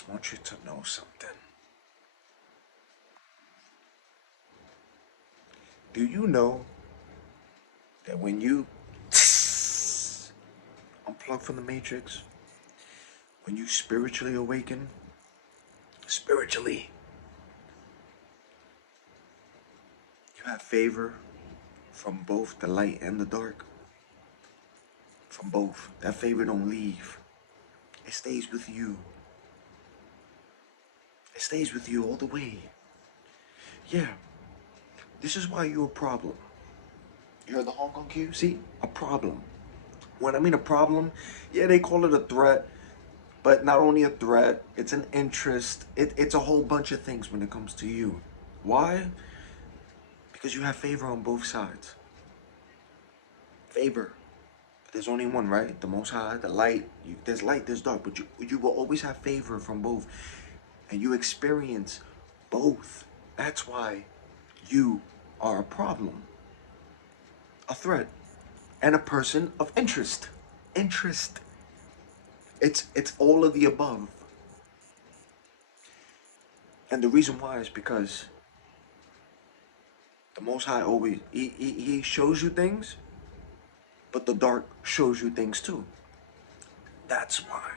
just want you to know something. Do you know that when you unplug from the matrix, when you spiritually awaken, spiritually, you have favor from both the light and the dark? From both. That favor don't leave. It stays with you. It stays with you all the way. Yeah. This is why you're a problem. You heard the Hong Kong cue? See? A problem. When I mean a problem, yeah, they call it a threat. But not only a threat, it's an interest. It's a whole bunch of things when it comes to you. Why? Because you have favor on both sides. Favor. There's only one, right? The Most High, the light. There's light, there's dark. But you will always have favor from both. And you experience both. That's why you are a problem, a threat, and a person of interest. Interest. It's all of the above. And the reason why is because the Most High always, he shows you things, but the dark shows you things too. That's why.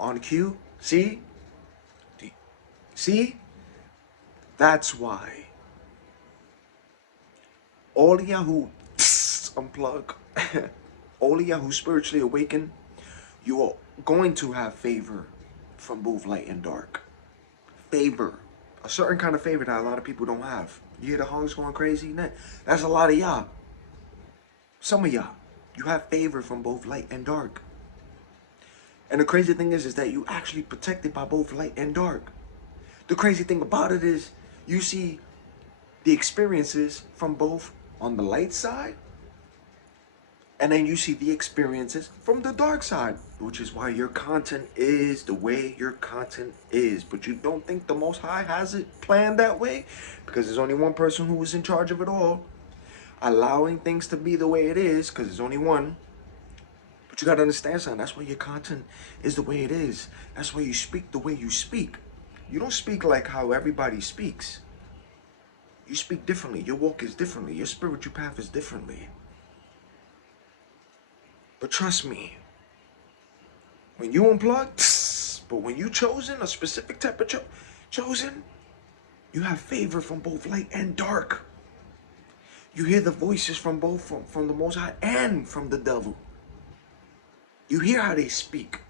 On cue, see? See? That's why. All of y'all who unplug, all of y'all who spiritually awaken, you are going to have favor from both light and dark. Favor. A certain kind of favor that a lot of people don't have. You hear the hongs going crazy? That's a lot of y'all. Some of y'all. You have favor from both light and dark. And the crazy thing is that you actually protected by both light and dark. The crazy thing about it is you see the experiences from both on the light side, and then you see the experiences from the dark side, which is why your content is the way your content is. But you don't think the Most High has it planned that way? Because there's only one person who is in charge of it all, allowing things to be the way it is, because there's only one. But you got to understand something. That's why your content is the way it is. That's why you speak the way you speak. You don't speak like how everybody speaks. You speak differently. Your walk is differently. Your spiritual path is differently. But trust me, when you unplug, but when you chosen a specific type of chosen, you have favor from both light and dark. You hear the voices from both, from the Most High and from the devil. You hear how they speak.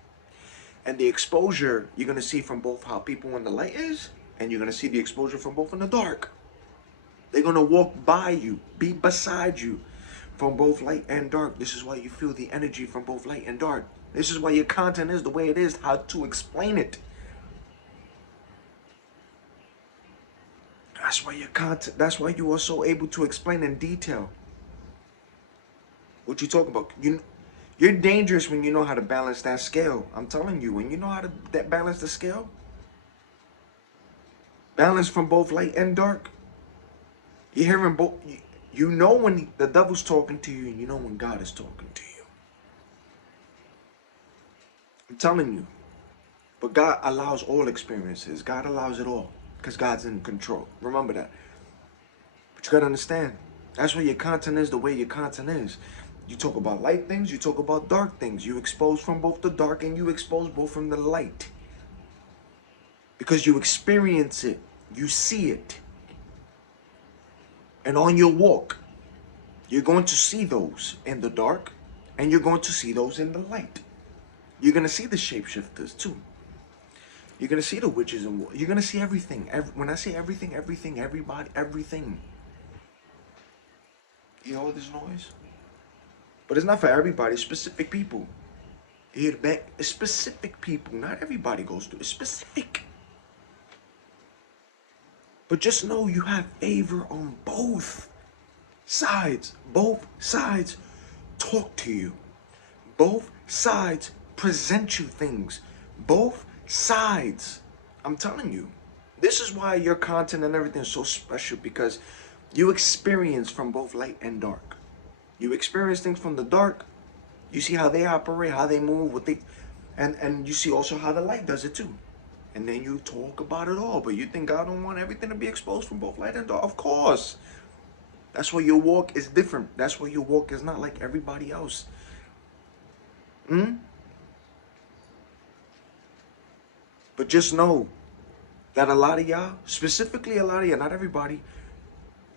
And the exposure you're going to see from both how people in the light is, and you're going to see the exposure from both in the dark. They're going to walk by you, be beside you from both light and dark. This is why you feel the energy from both light and dark. This is why your content is the way it is, how to explain it. That's why your content, that's why you are so able to explain in detail what you talk about. You're dangerous when you know how to balance that scale. I'm telling you, when you know how to balance the scale, balance from both light and dark, you're hearing both. You know when the devil's talking to you, and you know when God is talking to you. I'm telling you. But God allows all experiences. God allows it all, because God's in control. Remember that. But you got to understand, that's why your content is the way your content is. You talk about light things, you talk about dark things. You expose from both the dark and you expose both from the light. Because you experience it, you see it. And on your walk, you're going to see those in the dark and you're going to see those in the light. You're going to see the shapeshifters too. You're going to see the witches and you're going to see everything. When I say everything, everything, everybody, everything. You hear all this noise? But it's not for everybody, specific people. You hear the back? It's specific people. Not everybody goes through it. It's specific. But just know you have favor on both sides. Both sides talk to you. Both sides present you things. Both sides. I'm telling you. This is why your content and everything is so special, because you experience from both light and dark. You experience things from the dark. You see how they operate, how they move, And you see also how the light does it too. And then you talk about it all, but you think God don't want everything to be exposed from both light and dark? Of course. That's why your walk is different. That's why your walk is not like everybody else. But just know that a lot of y'all, specifically a lot of y'all, not everybody,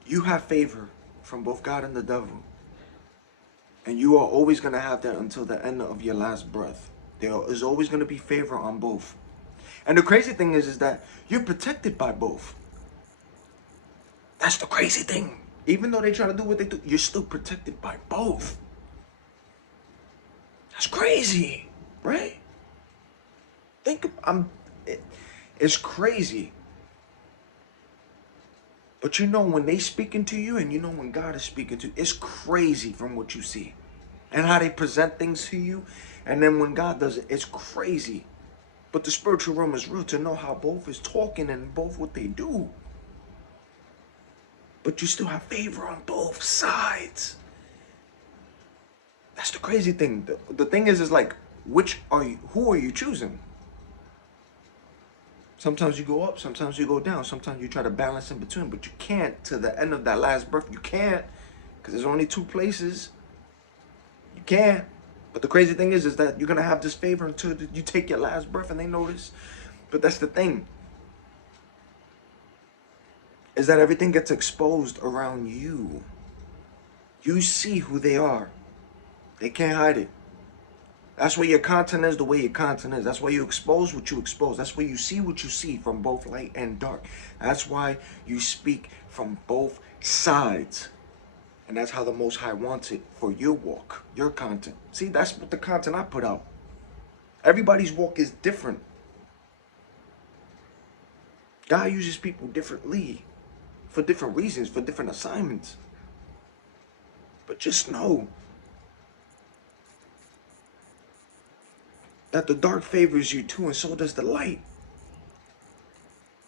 you have favor from both God and the devil. And you are always going to have that until the end of your last breath. There is always going to be favor on both. And the crazy thing is that you're protected by both. That's the crazy thing. Even though they try to do what they do, you're still protected by both. That's crazy, right? It's crazy. But you know when they speaking to you and you know when God is speaking to you, it's crazy from what you see. And how they present things to you. And then when God does it, it's crazy. But the spiritual realm is real to know how both is talking and both what they do. But you still have favor on both sides. That's the crazy thing. The thing is like, who are you choosing? Sometimes you go up, sometimes you go down. Sometimes you try to balance in between, but you can't to the end of that last breath. You can't, because there's only two places. You can't. But the crazy thing is that you're going to have this favor until you take your last breath and they notice. But that's the thing. Is that everything gets exposed around you. You see who they are. They can't hide it. That's why your content is the way your content is. That's why you expose what you expose. That's why you see what you see from both light and dark. That's why you speak from both sides. And that's how the Most High wants it for your walk, your content. See, that's what the content I put out. Everybody's walk is different. God uses people differently for different reasons, for different assignments. But just know that the dark favors you too, and so does the light.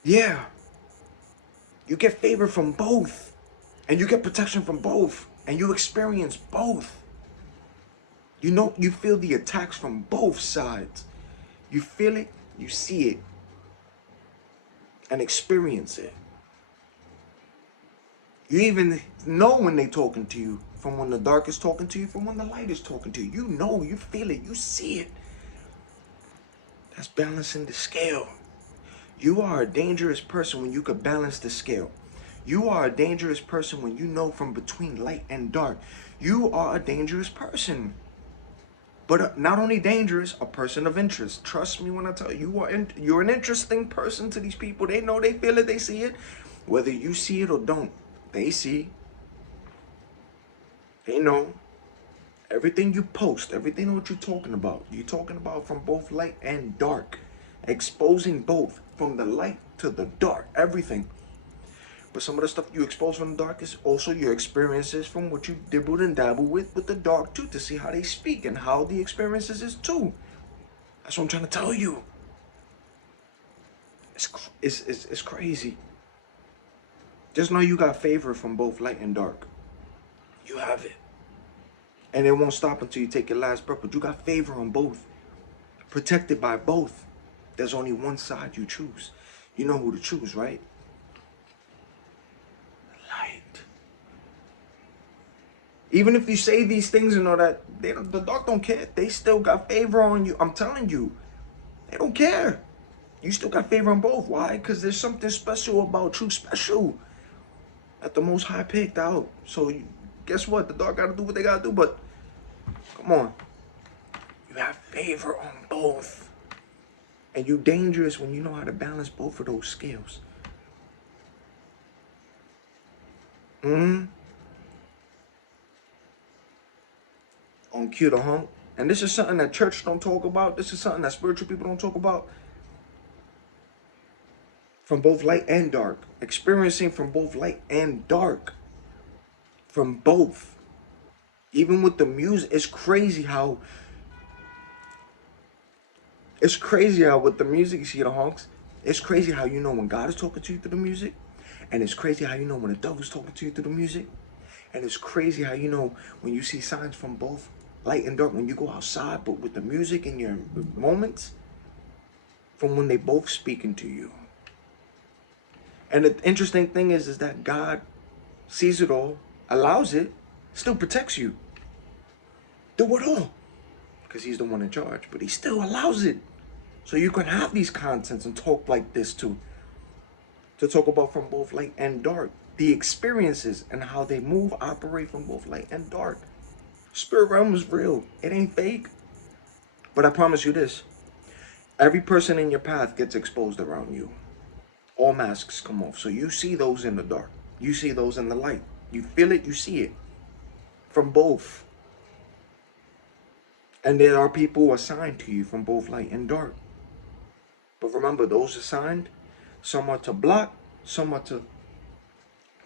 Yeah. You get favor from both. And you get protection from both. And you experience both. You know, you feel the attacks from both sides. You feel it, you see it, and experience it. You even know when they're talking to you, from when the dark is talking to you, from when the light is talking to you. You know, you feel it, you see it. That's balancing the scale. You are a dangerous person when you could balance the scale. You are a dangerous person when you know from between light and dark. You are a dangerous person. But not only dangerous, a person of interest. Trust me when I tell you, you're an interesting person to these people. They know, they feel it, they see it. Whether you see it or don't, they see. They know. Everything you post, everything what you're talking about from both light and dark. Exposing both, from the light to the dark, everything. But some of the stuff you expose from the dark is also your experiences from what you dibbled and dabbled with the dark too, to see how they speak and how the experiences is too. That's what I'm trying to tell you. It's crazy. Just know you got favor from both light and dark. You have it. And it won't stop until you take your last breath, but you got favor on both. Protected by both. There's only one side you choose. You know who to choose, right? Light. Even if you say these things and all that, the dark don't care. They still got favor on you. I'm telling you. They don't care. You still got favor on both. Why? Because there's something special about you, special, that the Most High picked out. So guess what? The dark got to do what they got to do. But come on. You have favor on both. And you're dangerous when you know how to balance both of those scales. On cue the hunk. And this is something that church don't talk about. This is something that spiritual people don't talk about. From both light and dark. Experiencing from both light and dark. From both. Even with the music, it's crazy how with the music, you see the honks, it's crazy how you know when God is talking to you through the music. And it's crazy how you know when the devil's talking to you through the music. And it's crazy how you know when you see signs from both light and dark when you go outside, but with the music in your moments, from when they both speaking to you. And the interesting thing is that God sees it all, allows it, still protects you. Do it all. Because he's the one in charge, but he still allows it. So you can have these contents and talk like this too. To talk about from both light and dark. The experiences and how they move, operate from both light and dark. Spirit realm is real. It ain't fake. But I promise you this. Every person in your path gets exposed around you. All masks come off. So you see those in the dark. You see those in the light. You feel it, you see it. From both. And there are people assigned to you from both light and dark. But remember, those assigned, some are to block, some are to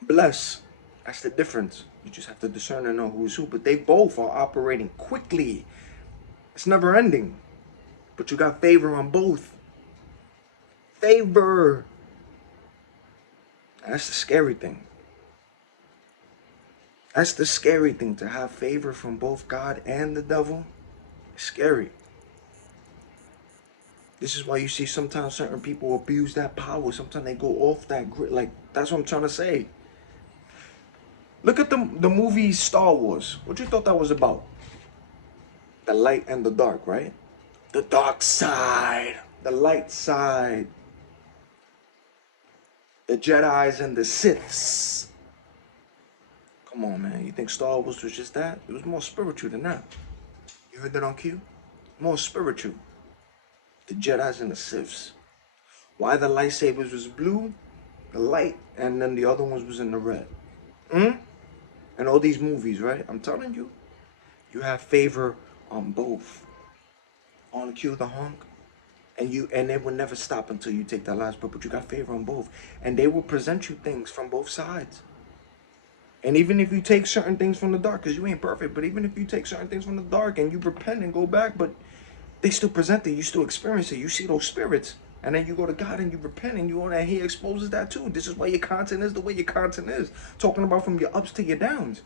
bless. That's the difference. You just have to discern and know who is who. But they both are operating quickly. It's never ending. But you got favor on both. Favor. That's the scary thing. That's the scary thing, to have favor from both God and the devil. It's scary. This is why you see sometimes certain people abuse that power. Sometimes they go off that grid. Like, that's what I'm trying to say. Look at the movie Star Wars. What you thought that was about? The light and the dark, right? The dark side. The light side. The Jedis and the Siths. Come on, man. You think Star Wars was just that? It was more spiritual than that. You heard that on cue? More spiritual. The Jedis and the Siths. Why the lightsabers was blue, the light, and then the other ones was in the red. And all these movies, right? I'm telling you, you have favor on both. On cue, the honk. And they will never stop until you take that last breath, but you got favor on both. And they will present you things from both sides. And even if you take certain things from the dark, because you ain't perfect, but even if you take certain things from the dark and you repent and go back, but they still present it, you still experience it, you see those spirits, and then you go to God and you repent and and he exposes that too. This is why your content is the way your content is. Talking about from your ups to your downs.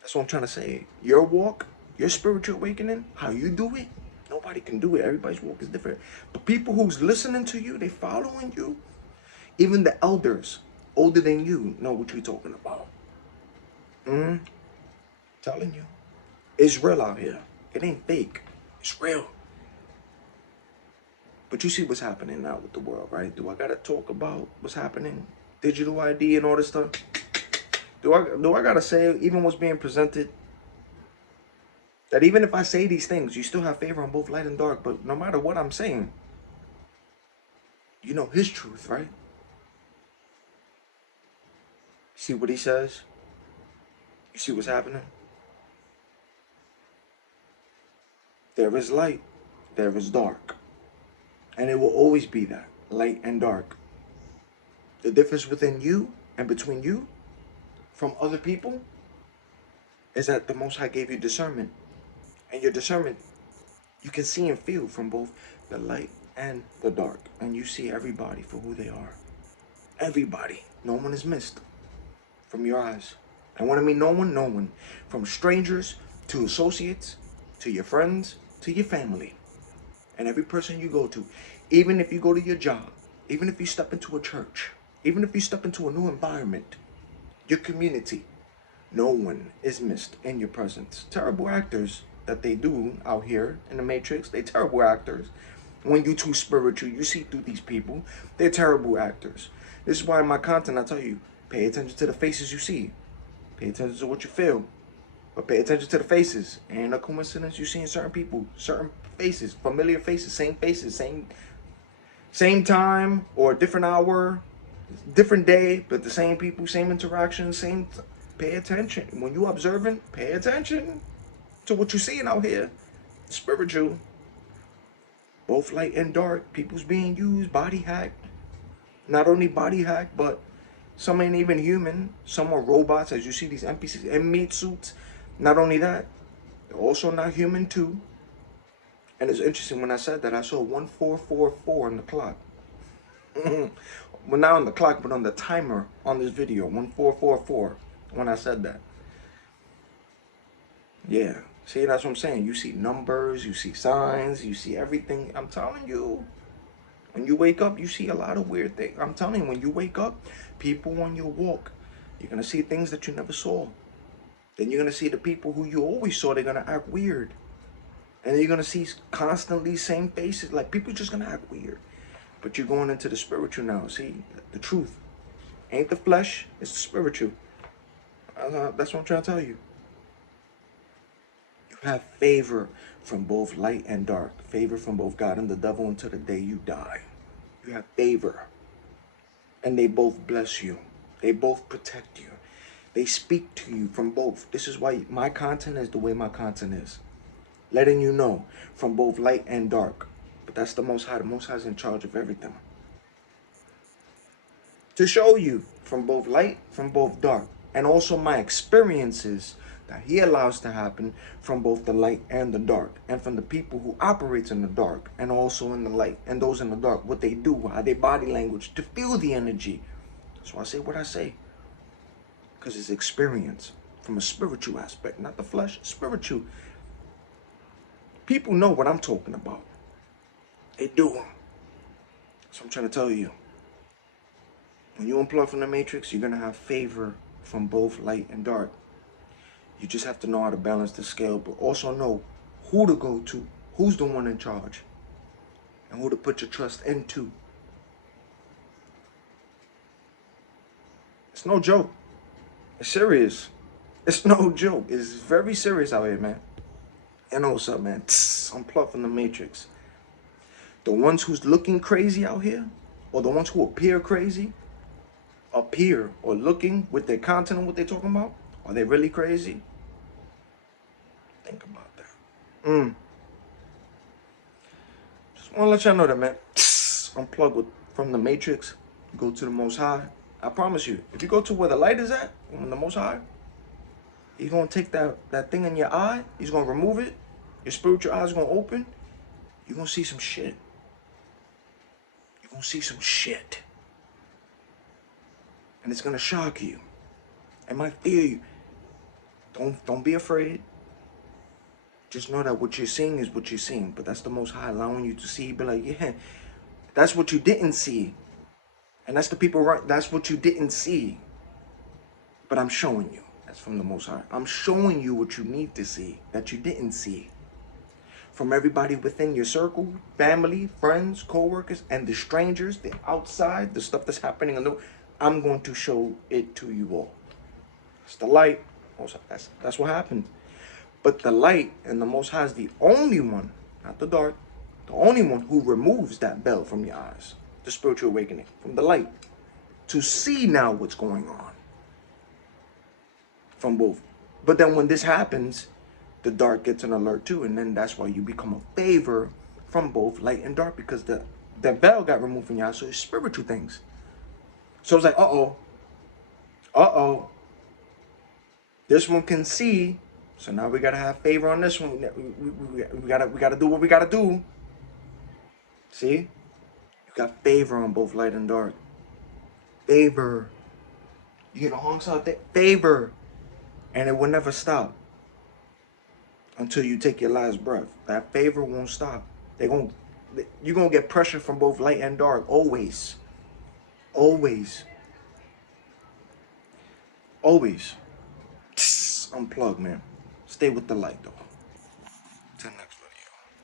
That's what I'm trying to say. Your walk, your spiritual awakening, how you do it, nobody can do it. Everybody's walk is different. But people who's listening to you, they following you, even the elders older than you know what you're talking about. Telling you. It's real out here. It ain't fake. It's real. But you see what's happening now with the world, right? Do I gotta talk about what's happening? Digital ID and all this stuff? Do I gotta say even what's being presented? That even if I say these things, you still have favor on both light and dark. But no matter what I'm saying, you know his truth, right? See what he says? You see what's happening? There is light, there is dark. And it will always be that, light and dark. The difference within you and between you from other people is that the Most High gave you discernment. And your discernment, you can see and feel from both the light and the dark. And you see everybody for who they are. Everybody. No one is missed from your eyes. And when I mean no one, no one. From strangers to associates, to your friends, to your family. And every person you go to, even if you go to your job, even if you step into a church, even if you step into a new environment, your community, no one is missed in your presence. Terrible actors that they do out here in the Matrix, they terrible actors. When you're too spiritual, you see through these people. They're terrible actors. This is why in my content I tell you, pay attention to the faces you see. Pay attention to what you feel. But pay attention to the faces. Ain't no coincidence you seeing certain people, certain faces, familiar faces, same time or different hour, different day, but the same people, same interaction, pay attention. When you observing, pay attention to what you're seeing out here. Spiritual. Both light and dark. People's being used, body hacked. Not only body hacked, but some ain't even human. Some are robots, as you see these NPCs in meat suits. Not only that, they're also not human too. And it's interesting, when I said that, I saw 1444 on the clock. Well, not on the clock, but on the timer on this video, 1444, when I said that. Yeah. See, that's what I'm saying. You see numbers, you see signs, you see everything. I'm telling you. When you wake up, you see a lot of weird things. I'm telling you, when you wake up, people on your walk, you're going to see things that you never saw. Then you're going to see the people who you always saw, they're going to act weird. And then you're going to see constantly same faces. Like, people just going to act weird. But you're going into the spiritual now. See, the truth. Ain't the flesh, it's the spiritual. That's what I'm trying to tell you. You have favor from both light and dark. Favor from both God and the devil until the day you die. You have favor. And they both bless you. They both protect you. They speak to you from both. This is why my content is the way my content is. Letting you know from both light and dark. But that's the Most High. The Most High is in charge of everything. To show you from both light, from both dark. And also my experiences that he allows to happen from both the light and the dark. And from the people who operate in the dark and also in the light. And those in the dark, what they do, how their body language, to feel the energy. So I say what I say. Because it's experience from a spiritual aspect, not the flesh, spiritual. People know what I'm talking about. They do. So I'm trying to tell you. When you unplug from the matrix, you're going to have favor from both light and dark. You just have to know how to balance the scale, but also know who to go to, who's the one in charge, and who to put your trust into. It's no joke. It's serious. It's no joke. It's very serious out here, man. You know what's up, man? Unplug from the matrix. The ones who's looking crazy out here, or the ones who appear crazy, or looking with their content and what they're talking about, are they really crazy? Think about that. Just want to let y'all know that, man. Unplug from the matrix. Go to the Most High. I promise you, if you go to where the light is at, from the Most High, he's going to take that thing in your eye. He's going to remove it. Your spiritual eyes going to open. You're going to see some shit. You're going to see some shit. And it's going to shock you. It might fear you. Don't be afraid. Just know that what you're seeing is what you're seeing. But that's the Most High allowing you to see. Be like, yeah, that's what you didn't see. And that's the people, right? That's what you didn't see. But I'm showing you. That's from the Most High. I'm showing you what you need to see that you didn't see. From everybody within your circle, family, friends, co-workers, and the strangers, the outside, the stuff that's happening on the, I'm going to show it to you all. It's the light. That's what happened. But the light and the Most High is the only one, not the dark, the only one who removes that veil from your eyes. The spiritual awakening from the light. To see now what's going on. From both. But then when this happens, the dark gets an alert too. And then that's why you become a favor from both light and dark. Because the veil got removed from your eyes. So it's spiritual things. So it's like, uh-oh. Uh-oh. This one can see. So now we got to have favor on this one. We gotta do what we got to do. See? You got favor on both light and dark. Favor. You get a honks out there. Favor. And it will never stop. Until you take your last breath. That favor won't stop. You're going to get pressure from both light and dark. Always. Always. Always. Unplug, man. Stay with the light, though.